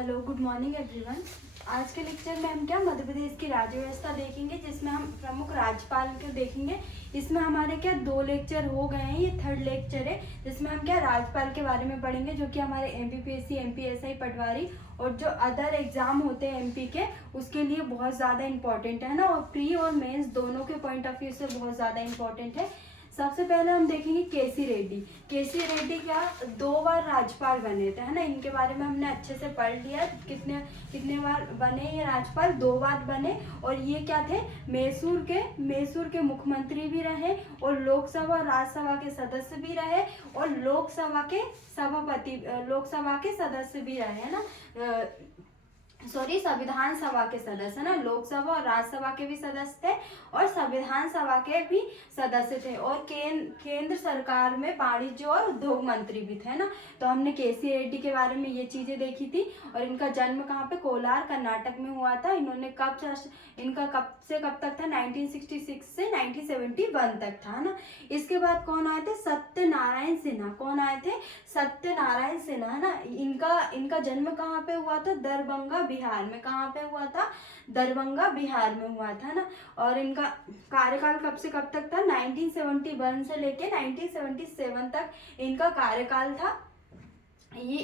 Hello, good morning everyone. आज के lecture में हम क्या मध्य प्रदेश की राज्य व्यवस्था देखेंगे, जिसमें हम प्रमुख राज्यपाल को देखेंगे। इसमें हमारे क्या 2 लेक्चर हो गए हैं, ये 3rd लेक्चर है, जिसमें हम क्या राज्यपाल के बारे में पढ़ेंगे, जो कि हमारे एमपीपीएससी, एमपीएसआई, पटवारी और जो अदर एग्जाम होते हैं एमपी के, उसके लिए बहुत ज़्यादा इंपॉर्टेंट है ना, और प्री और मेंस दोनों के पॉइंट ऑफ व्यू से बहुत ज़्यादा इंपॉर्टेंट है। सबसे पहले हम देखेंगे केसी रेड्डी। केसी रेड्डी क्या 2 बार राज्यपाल बने थे, है ना। इनके बारे में हमने अच्छे से पढ़ लिया, कितने कितने बार बने ये राज्यपाल, 2 बार बने। और ये क्या थे, मैसूर के मुख्यमंत्री भी रहे, और लोकसभा और राज्यसभा के सदस्य भी रहे, और लोकसभा के सदस्य भी रहे, है ना। संविधान सभा के सदस्य, ना, लोकसभा और राज्यसभा के भी सदस्य थे, और संविधान सभा के भी सदस्य थे, और केंद्र सरकार में वाणिज्य और उद्योग मंत्री भी थे, ना। तो हमने केसी रेड्डी के बारे में ये चीजें देखी थी। और इनका जन्म कहाँ पे, कोलार, कर्नाटक में हुआ था। इनका कब से कब तक था, 1966 से 1971 तक था, ना। इसके बाद कौन आए थे, सत्यनारायण सिन्हा। कौन आए थे, सत्यनारायण सिन्हा, है ना। इनका जन्म कहाँ पे हुआ था, दरभंगा, बिहार में। कहाँ पे हुआ था, दरभंगा, बिहार में हुआ था, ना। और इनका कार्यकाल कब से कब तक था, 1971 से लेके 1977 तक इनका कार्यकाल था। ये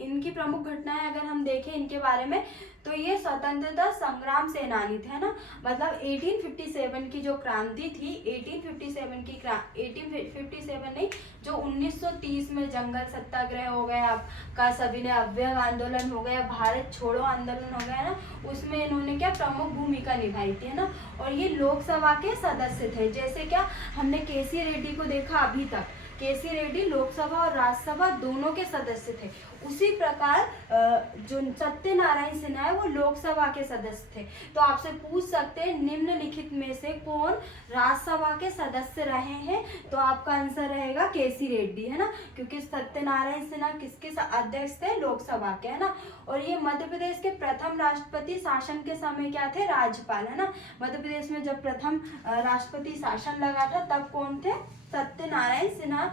इनकी प्रमुख घटनाएं अगर हम देखें इनके बारे में, तो ये स्वतंत्रता संग्राम सेनानी थे, ना। मतलब 1857 की जो क्रांति थी, 1857 नहीं, जो 1930 में जंगल सत्याग्रह हो गया, आपका सभी ने अवयव आंदोलन हो गया, भारत छोड़ो आंदोलन हो गया, ना। उसमें इन्होंने क्या प्रमुख भूमिका निभाई थी, है ना। और ये लोकसभा के सदस्य थे। जैसे क्या हमने केसी रेड्डी को देखा अभी तक, केसी रेड्डी लोकसभा और राज्यसभा दोनों के सदस्य थे। उसी प्रकार जो सत्यनारायण सिन्हा है वो लोकसभा के सदस्य थे। तो आपसे पूछ सकते हैं निम्नलिखित में से कौन राज्यसभा के सदस्य रहे हैं, तो आपका आंसर रहेगा केसी रेड्डी, है ना, क्योंकि सत्यनारायण सिन्हा किसके अध्यक्ष थे, लोकसभा के, है ना। और ये मध्य प्रदेश के प्रथम राष्ट्रपति शासन के समय क्या थे, राज्यपाल, है ना। मध्य प्रदेश में जब प्रथम राष्ट्रपति शासन लगा था तब कौन थे, सत्यनारायण सिन्हा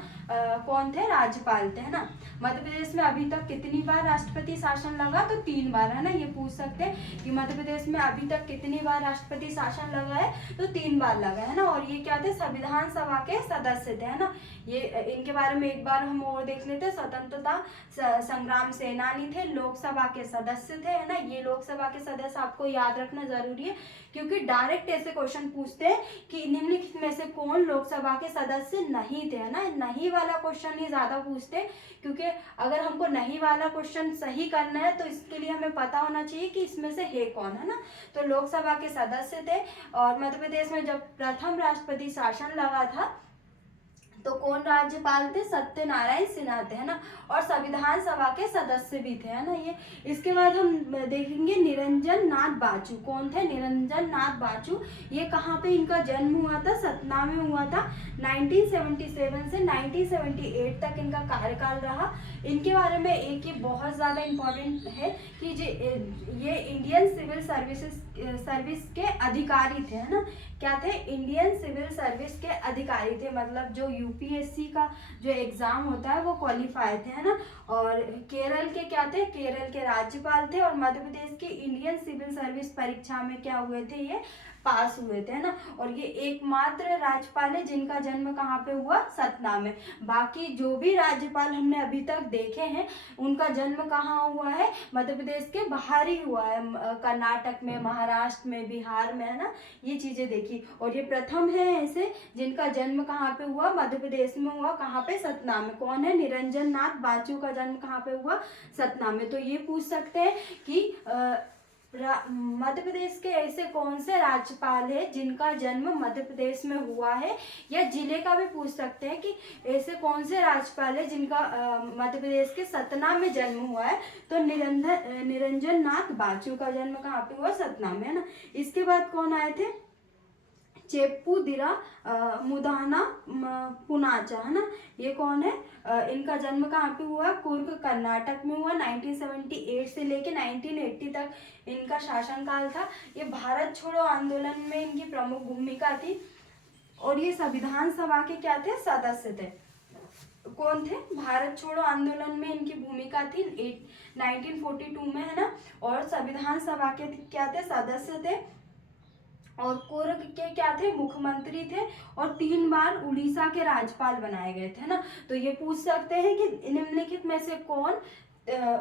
कौन थे, राज्यपाल थे, है ना। मध्य प्रदेश में अभी तक कितनी बार राष्ट्रपति शासन लगा, तो 3 बार, है ना। ये पूछ सकते हैं कि मध्य प्रदेश में अभी तक कितनी बार राष्ट्रपति शासन लगा है, तो 3 बार लगा, है ना। और ये क्या थे, संविधान सभा के सदस्य थे, है ना। ये इनके बारे में एक बार हम और देख लेते। स्वतंत्रता संग्राम सेनानी थे, लोकसभा के सदस्य थे, है ना। ये लोकसभा के सदस्य आपको याद रखना जरूरी है, क्योंकि डायरेक्ट ऐसे क्वेश्चन पूछते हैं कि निम्नलिखित में से कौन लोकसभा के सदस्य नहीं थे, है ना। नहीं वाला क्वेश्चन ही ज्यादा पूछते हैं, क्योंकि अगर हमको नहीं वाला क्वेश्चन सही करना है तो इसके लिए हमें पता होना चाहिए कि इसमें से है कौन, है ना। तो लोकसभा के सदस्य थे। और मध्य प्रदेश में जब प्रथम राष्ट्रपति शासन लगा था तो कौन राज्यपाल थे, सत्यनारायण सिन्हा थे, है ना। और संविधान सभा के सदस्य भी थे, है ना। ये इसके बाद हम देखेंगे निरंजन नाथ बाजू। कौन थे, निरंजन नाथ बाजू। ये कहाँ पे इनका जन्म हुआ था, सतना में हुआ था। 1977 से 1978 तक इनका कार्यकाल रहा। इनके बारे में एक ये बहुत ज़्यादा इम्पोर्टेंट है कि ये इंडियन सिविल सर्विस के अधिकारी थे, है ना। क्या थे, इंडियन सिविल सर्विस के अधिकारी थे, मतलब जो यूपीएससी का जो एग्जाम होता है वो क्वालिफाई थे, है ना। और केरल के क्या थे, केरल के राज्यपाल थे। और मध्य प्रदेश की इंडियन सिविल सर्विस परीक्षा में क्या हुए थे, ये पास हुए थे, है ना। और ये एकमात्र राज्यपाल है जिनका जन्म कहाँ पे हुआ, सतना में। बाकी जो भी राज्यपाल हमने अभी तक देखे हैं उनका जन्म कहाँ हुआ है, मध्य प्रदेश के बाहर ही हुआ है, कर्नाटक में, महाराष्ट्र में, बिहार में, है ना। ये चीजें देखी। और ये प्रथम है ऐसे जिनका जन्म कहाँ पे हुआ, मध्य प्रदेश में हुआ। कहाँ पे, सतना में। कौन है, निरंजन नाथ बाजू का जन्म कहाँ पे हुआ, सतना में। तो ये पूछ सकते हैं कि मध्य प्रदेश के ऐसे कौन से राज्यपाल है जिनका जन्म मध्य प्रदेश में हुआ है, या जिले का भी पूछ सकते हैं कि ऐसे कौन से राज्यपाल है जिनका मध्य प्रदेश के सतना में जन्म हुआ है। तो निरंजन नाथ बाजू का जन्म कहाँ पे हुआ, सतना में, है ना। इसके बाद कौन आए थे, चेप्पुदिरा मुदाना पुनाचा, है ना। ये कौन है, इनका जन्म कहाँ पे हुआ, कुर्ग, कर्नाटक में हुआ। 1978 से लेके 1980 तक इनका शासनकाल था। ये भारत छोड़ो आंदोलन में इनकी प्रमुख भूमिका थी। और ये संविधान सभा के क्या थे, सदस्य थे। कौन थे, भारत छोड़ो आंदोलन में इनकी भूमिका थी 1942 में, है ना। और संविधान सभा के क्या थे, सदस्य थे। और कुर्ग के क्या थे, मुख्यमंत्री थे। और 3 बार उड़ीसा के राज्यपाल बनाए गए थे, ना। तो ये पूछ सकते हैं कि निम्नलिखित में से कौन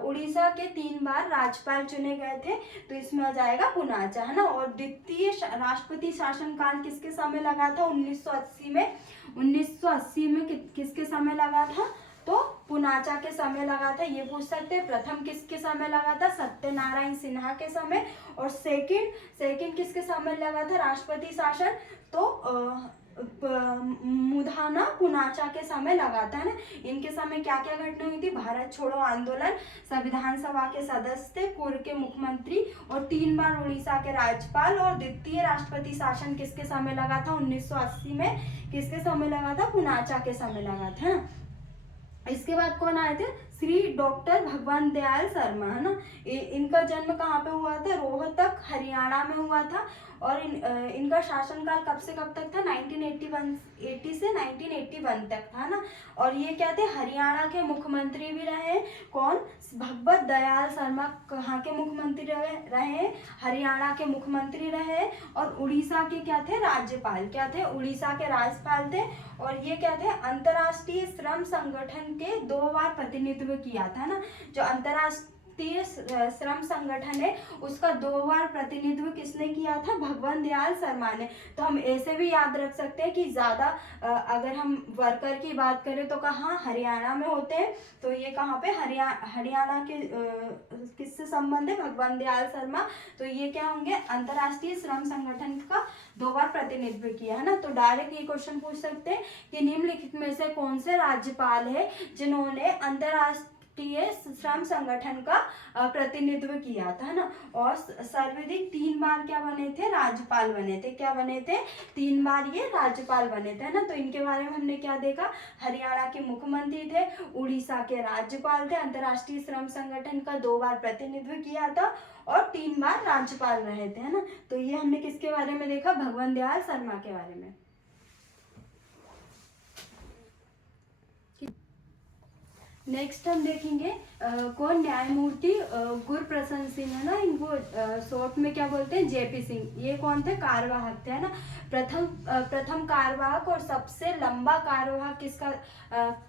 उड़ीसा के 3 बार राज्यपाल चुने गए थे। तो इसमें आ जाएगा पुनाचा, है ना। और द्वितीय राष्ट्रपति शासनकाल किसके समय लगा था, 1980 में। 1980 में किसके समय लगा था, तो पुनाचा के समय लगा था। ये पूछ सकते हैं। प्रथम किसके समय लगा था, सत्यनारायण सिन्हा के समय। और सेकंड किसके समय लगा था राष्ट्रपति शासन, तो मुधाना पुनाचा के समय लगा था, ना। इनके समय क्या क्या घटना हुई थी, भारत छोड़ो आंदोलन, संविधान सभा के सदस्य थे, पूर्व के मुख्यमंत्री, और 3 बार उड़ीसा के राज्यपाल। और द्वितीय राष्ट्रपति शासन किसके समय लगा था, 1980 में। किसके समय लगा था, पुनाचा के समय लगा था, ना। इसके बाद कौन आए थे, श्री डॉक्टर भगवान दयाल शर्मा, है ना। इनका जन्म कहाँ पे हुआ था, रोहतक हरियाणा में हुआ था। और इनका शासनकाल कब से कब तक था, 1980 से 1981 तक था, ना। और ये क्या थे, हरियाणा के मुख्यमंत्री भी रहे। कौन, भगवत दयाल शर्मा कहाँ के मुख्यमंत्री रहे, हरियाणा के मुख्यमंत्री रहे। और उड़ीसा के क्या थे, राज्यपाल, क्या थे, उड़ीसा के राज्यपाल थे। और ये क्या थे, अंतर्राष्ट्रीय श्रम संगठन के 2 बार प्रतिनिधित्व किया था, ना। जो अंतर्राष्ट्रीय श्रम संगठन है उसका 2 बार प्रतिनिधित्व किसने किया था, भगवान दयाल शर्मा ने। तो हम ऐसे भी याद रख सकते हैं कि ज्यादा अगर हम वर्कर की बात करें तो कहाँ, हरियाणा में होते हैं। तो ये कहाँ पे, हरियाणा के किससे संबंध है, भगवान दयाल शर्मा। तो ये क्या होंगे, अंतर्राष्ट्रीय श्रम संगठन का 2 बार प्रतिनिधित्व किया, है ना। तो डायरेक्ट ये क्वेश्चन पूछ सकते हैं कि निम्नलिखित में से कौन से राज्यपाल है जिन्होंने अंतर्राष्ट्रीय श्रम संगठन का प्रतिनिधित्व किया था, ना। और सर्वाधिक 3 बार क्या बने थे, राज्यपाल बने थे। क्या बने थे, 3 बार ये राज्यपाल बने थे, ना। तो इनके बारे में हमने क्या देखा, हरियाणा के मुख्यमंत्री थे, उड़ीसा के राज्यपाल थे, अंतर्राष्ट्रीय श्रम संगठन का 2 बार प्रतिनिधित्व किया था, और 3 बार राज्यपाल रहे थे, है ना। तो ये हमने किसके बारे में देखा, भगवान दयाल शर्मा के बारे में। नेक्स्ट हम देखेंगे कौन, न्यायमूर्ति गुरप्रसाद सिंह, है ना। इनको शॉर्ट में क्या बोलते हैं, जेपी सिंह। ये कौन थे, कार्यवाहक थे, है ना। प्रथम कार्यवाहक और सबसे लंबा कार्यवाहक किसका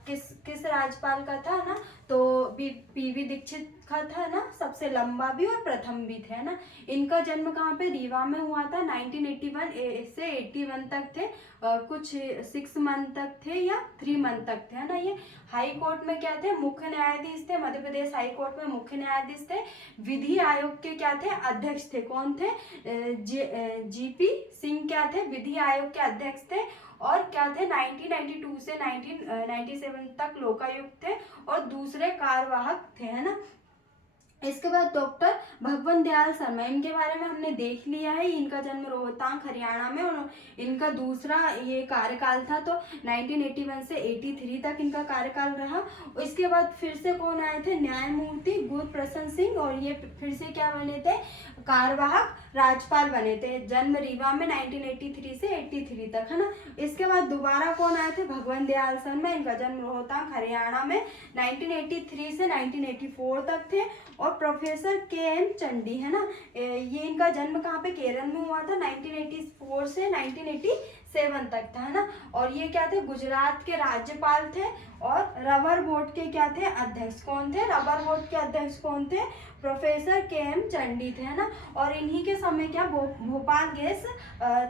किस राज्यपाल का था, ना। तो पीवी दीक्षित का था, ना। सबसे लंबा भी और प्रथम भी थे, ना। इनका जन्म कहाँ पे, रीवा में हुआ था। 1981 से 81 तक थे। कुछ 6 मंथ तक थे या 3 मंथ तक थे, है ना। ये हाई कोर्ट में क्या थे, मुख्य न्यायाधीश थे। मध्य प्रदेश हाई कोर्ट में मुख्य न्यायाधीश थे। विधि आयोग के क्या थे, अध्यक्ष थे। कौन थे, जीपी सिंह क्या थे, विधि आयोग के अध्यक्ष थे। और क्या थे, 1992 से 1997 तक लोकायुक्त थे और दूसरे कार्यवाहक थे, है ना। इसके बाद डॉक्टर भगवान दयाल शर्मा, इनके बारे में हमने देख लिया है। इनका जन्म रोहतांग हरियाणा में, और इनका दूसरा ये कार्यकाल था। तो 1981 से 83 तक इनका कार्यकाल रहा। इसके बाद फिर से कौन आए थे, न्यायमूर्ति गुरप्रसाद सिंह, और ये फिर से क्या बने थे, कार्यवाहक राज्यपाल बने थे। जन्म रीवा में 1983 से 83 तक, है ना। इसके बाद दोबारा कौन आए थे, भगवान दयाल शर्मा। इनका जन्म रोहतांग हरियाणा में 1983 से 1984 तक थे। और प्रोफेसर के.एम. चंडी, है ना। ये इनका जन्म कहाँ पे, केरल में हुआ था। 1984 से 1987 तक था, है ना। और ये क्या थे, गुजरात के राज्यपाल थे। और रबर बोर्ड के क्या थे, अध्यक्ष। कौन थे, रबर बोर्ड के अध्यक्ष कौन थे, प्रोफेसर के.एम. चंडी थे, है ना। और इन्हीं के समय क्या भोपाल गैस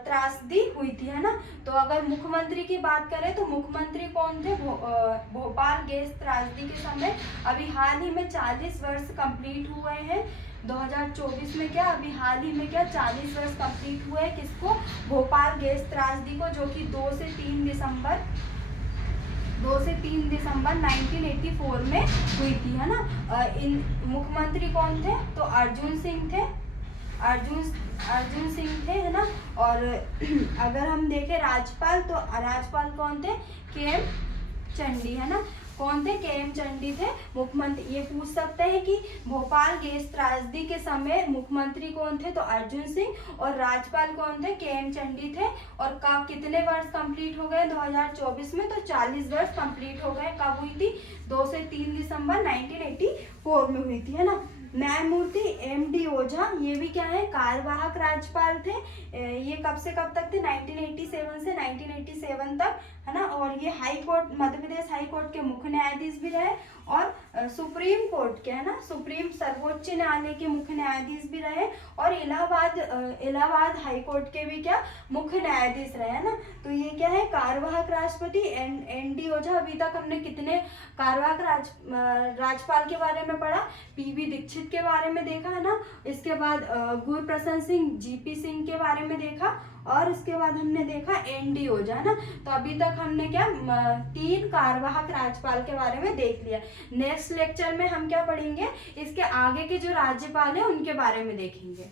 त्रासदी हुई थी, है ना। तो अगर मुख्यमंत्री की बात करें तो मुख्यमंत्री कौन थे, भोपाल गैस त्रासदी के समय। अभी हाल ही में 40 वर्ष कंप्लीट हुए हैं 2024 में। क्या अभी हाल ही में क्या 40 वर्ष कंप्लीट हुए हैं किसको, भोपाल गैस त्रासदी को, जो कि 2 से 3 दिसंबर 1984 में हुई थी, है ना। इन मुख्यमंत्री कौन थे, तो अर्जुन सिंह थे, अर्जुन सिंह थे, है ना। और अगर हम देखें राज्यपाल, तो राज्यपाल कौन थे, के.एम. चंडी, है ना। कौन थे? KM चंडी थे मुख्यमंत्री। ये पूछ सकते हैं कि भोपाल गैस त्रासदी के समय मुख्यमंत्री कौन थे? तो अर्जुन सिंह। और राज्यपाल कौन थे? KM चंडी थे। और कब कितने वर्ष कंप्लीट हो गए 2024 में? तो 40 वर्ष कंप्लीट हो गए। कब हुई थी? 2 से 3 दिसंबर 1984 में हुई थी, है ना। न्यायमूर्ति MD ओझा, ये भी क्या है? कार्यवाहक राज्यपाल थे। ये कब से कब तक थे? 1987 से 1987 तक, है ना। और ये high court, Madhya Pradesh high court के मुख्य न्यायाधीश भी रहे और सुप्रीम कोर्ट के, है ना, सुप्रीम सर्वोच्च न्यायालय के मुख्य न्यायाधीश भी रहे और इलाहाबाद हाई कोर्ट के भी क्या? मुख्य न्यायाधीश रहे, है ना। तो ये क्या है? कार्यवाहक राष्ट्रपति ND ओझा। अभी तक हमने कितने कार्यवाहक राज्यपाल के बारे में पढ़ा? PV दीक्षित के बारे में देखा, है ना। इसके बाद गुरप्रसाद सिंह, GP सिंह के बारे में देखा और इसके बाद हमने देखा ND ओझा, है ना। तो अभी तक हमने क्या 3 कार्यवाहक राज्यपाल के बारे में देख लिया। नेक्स्ट लेक्चर में हम क्या पढ़ेंगे? इसके आगे के जो राज्यपाल हैं उनके बारे में देखेंगे।